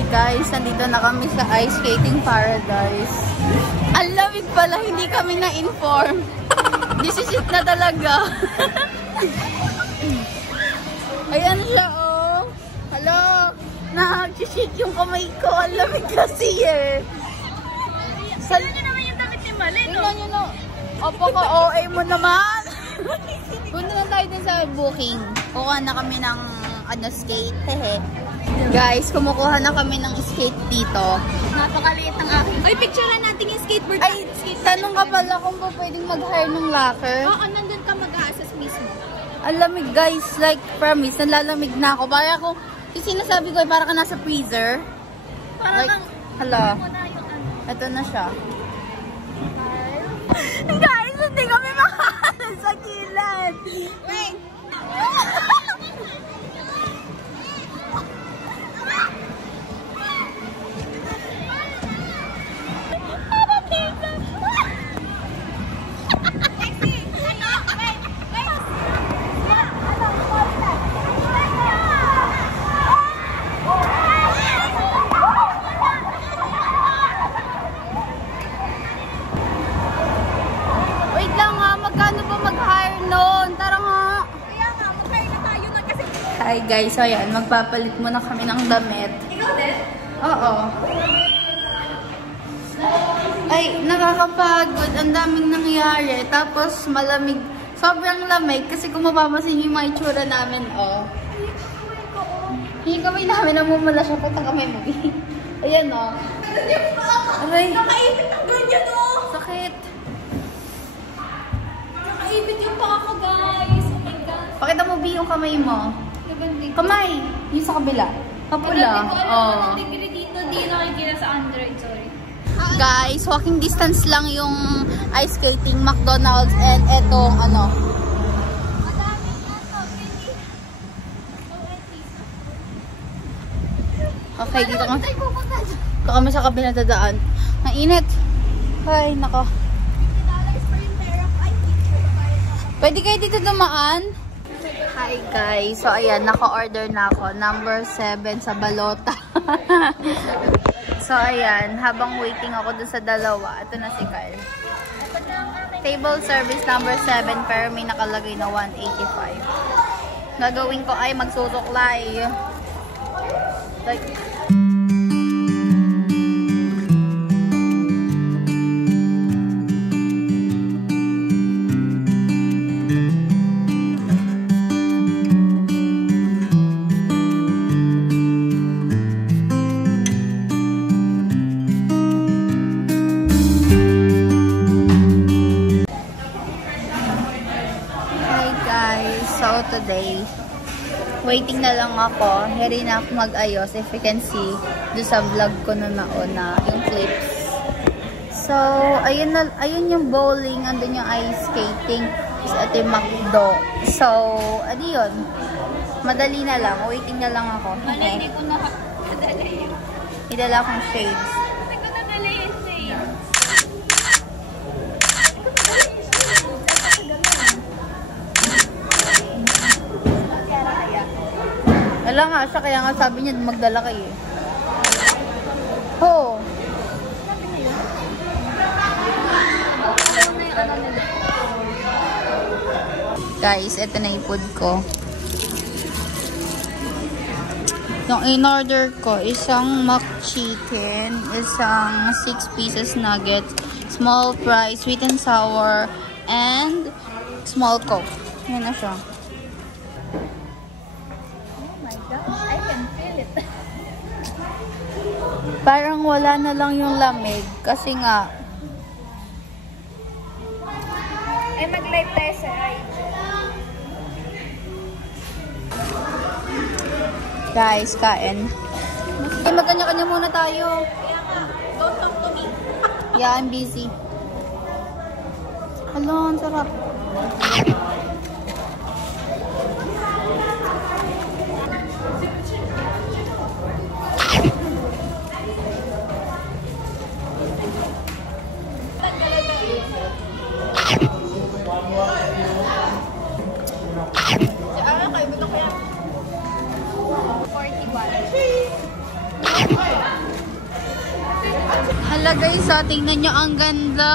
Hi guys, nandito na kami sa Ice Skating Paradise. Ang lamig pala, hindi kami na-inform. This is it na talaga. Ayan siya, oh. Hello. Nag-shit yung kamay ko. Ang lamig kasi eh. Tingnan nyo naman yung damit ni Malin, no? Tingnan nyo na. Opo ka, OA mo naman. Punta na tayo din sa booking. Kukuha na kami ng skate. Hehe. Guys, kumukuha na kami ng skate dito. Napakaliit ng akin. Ay, picturean natin yung skateboard. Ay, tanong ka pala kung pa pwedeng mag-hire ng locker. Oo, nandun ka mag-a-assess mismo. Ang lamig guys, like promise, nalalamig na ako. Para ako, yung sinasabi ko, para ka nasa freezer. Para like, hala. Ito na siya. Guys, hindi kami makahalas sa kilid. Wait. Hi guys, so ayan, magpapalit muna kami ng damit. Ikaw din? Oo. Ay, nakakapagod. Ang daming nangyari. Tapos malamig. Sobrang lamig kasi kung mapapansin yung mga itsura namin, oh. Yung kamay namin, namumula siya. Punta kamay mo. Ayan, oh. Aray. Nakaipit ang ganyan, oh. Sakit. Nakaipit yung paa ko, guys. Oh my God. Pakita mo, B, yung kamay mo. Kamay! Yung sa kabila. Kapula. Oh. Dito, di nakikita sa Android, sorry. Guys, walking distance lang yung ice skating, McDonald's, and etong ano. Okay, dito kami sa kabila dadaan. Ang init. Ay, nako. Pwede kayo dito dumaan? Hi guys, so ayan, naka-order na ako, number 7 sa balota. So ayan, habang waiting ako dun sa dalawa, ito na si Kyle. Table service number 7 pero may nakalagay na 185. Gagawin ko ay magsusuklay. Like, today, waiting na lang ako. Heri na ako mag-ayos. If you can see, doon sa vlog ko na nauna, yung clips. So, ayun, yung bowling, andun yung ice skating, at yung McDo. So, ano yun? Madali na lang. Waiting na lang ako. Hindi ko na nadala yun. Idala akong shades. Hindi ko nadala yung shades. Wala nga siya, kaya nga sabi niya magdala kayo eh. Oo. Sabi niya yun? Guys, ito na yung food ko. Yung in-order ko, isang McChicken, isang 6 pieces nuggets, small fries, sweet and sour, and small Coke. Yan na siya. I can feel it. Parang wala na lang yung lamig kasi nga Ay, mag-live tayo sa guys, kain. Eh, magkanya-kanya muna tayo. Don't talk to me. Yeah, I'm busy. Hello, ang sarap. Kaya 41. sila guys, oh. Tingnan nyo, ang ganda.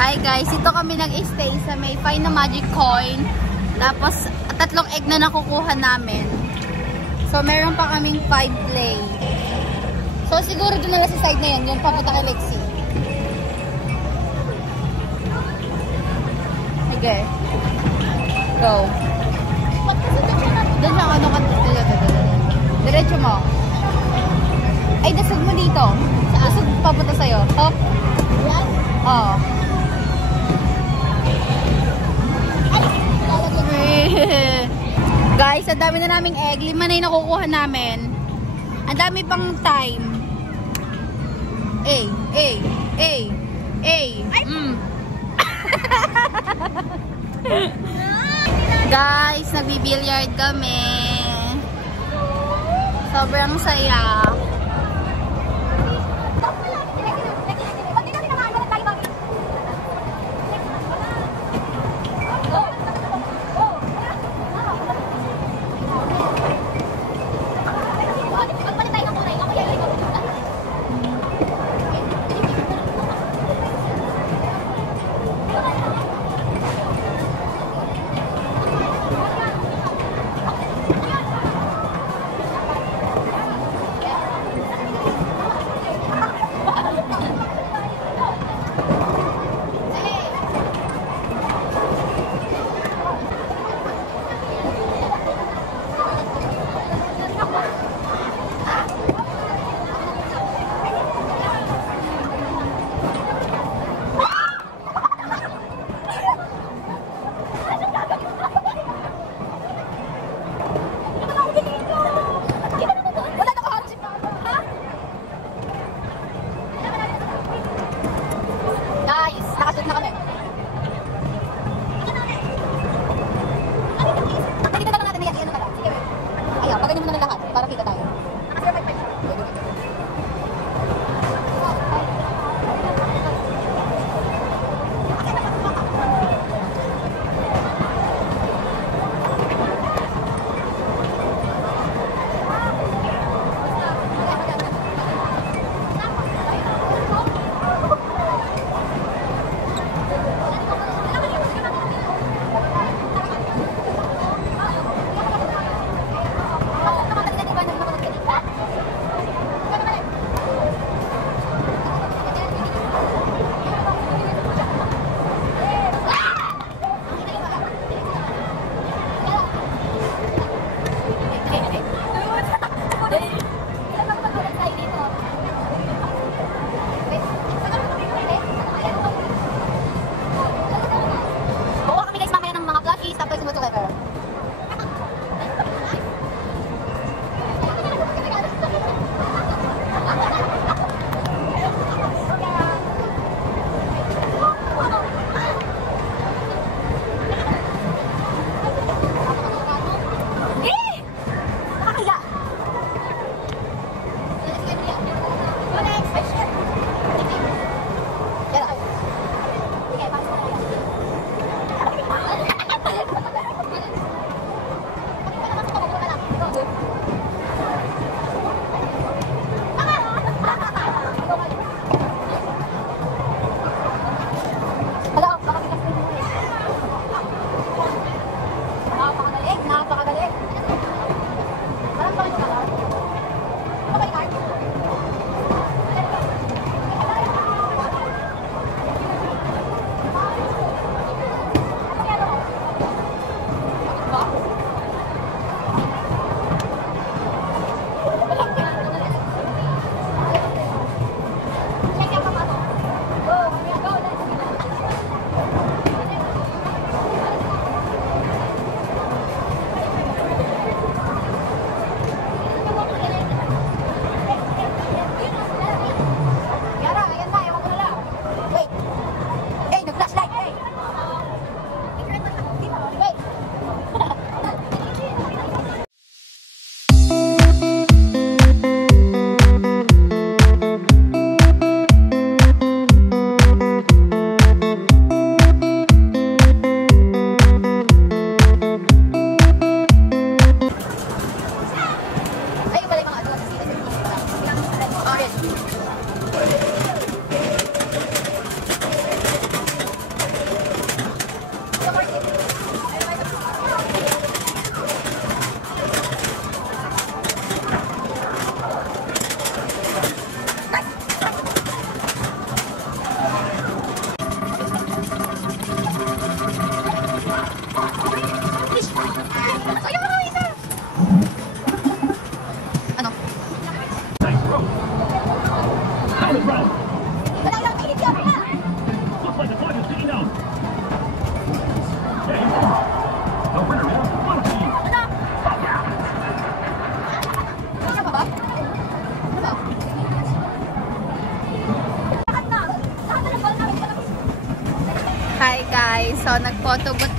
Hi guys, ito kami nag-stay sa may Find na Magic Coin. Tapos, 3 egg na nakukuha namin. So, meron pa kaming 5 play. So, siguro doon na lang sa side na yun, yung papunta kay Lexi. Sige. Go. Doon siya, ano ka? Diretso mo. Ay, dasag mo dito. Dasag papunta sa'yo. Hop. Oo. Guys, ang dami na naming egg. 5 na yung nakukuha namin. Ang dami pang time. Guys, nagbi-billiard kami. Sobrang saya.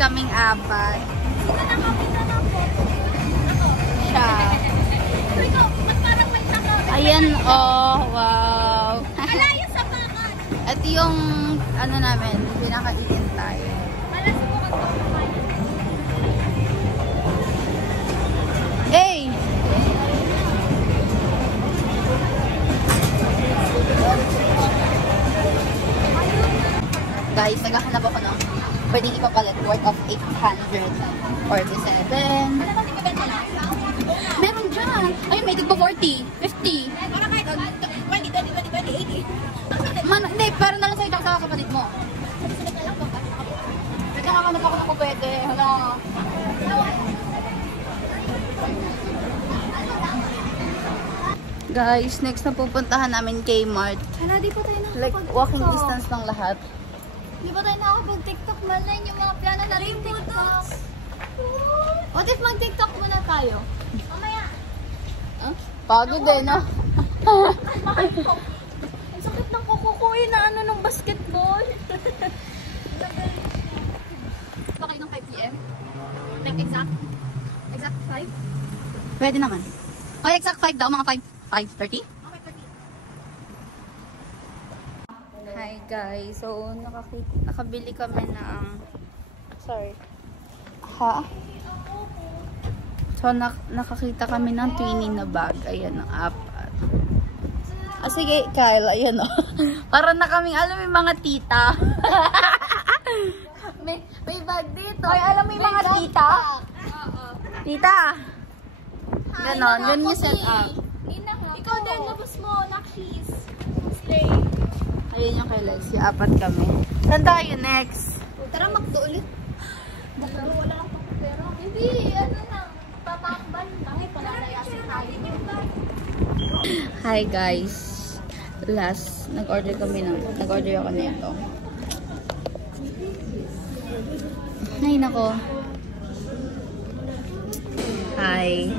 kaming apat. Siya. Ayan, oh, wow. Malayo sa bakan. Ito yung, ano namin, pinaka-iintay. Malas mo ka kumain. Hey! Guys, naghahanap ako ng pwedeng ipapalit worth of 847. Meron dyan. Ay, may tigpa 40, 50. Para kahit 20, 80. Hindi, pero na lang sa'yo sa kapatid mo. Wait lang, nakakanap ako ng kupete. Hala. Guys, next na pupuntahan namin Kmart. Hala, di pa tayo Like, walking distance ng lahat. Di ba tayo nakakapag-TikTok? Malay yung mga plano natin TikTok. What if mag-TikTok muna tayo? Mamaya. Huh? Pagod eh, no? Ang sakit ng kuko ko na ano ng basketball. Pa kayo ng 5 p.m.? Like exact 5? Pwede naman. Ay, exact 5 daw, mga 5:30? Hi guys, so nakabili kami ng sorry. Ha? So nakakita kami ng twinning na bag. Ayan ang apat. Ah, sige, Kyle, ayan o. Para na kaming, alam mo yung mga tita. May bag dito. Ay, alam mo yung mga tita? Tita! Ganon, yun yung set up. Ikaw din, labas mo, nakis. Slay. Ayun yung kay Lexi, apat kami. Saan tayo next? Tara, magdo ulit. Wala lang pang pera. Hindi, ano na. Tatakban. Bakit palalayasin tayo? Hi guys. Last, nag-order ako nito. Ay nako. Hi.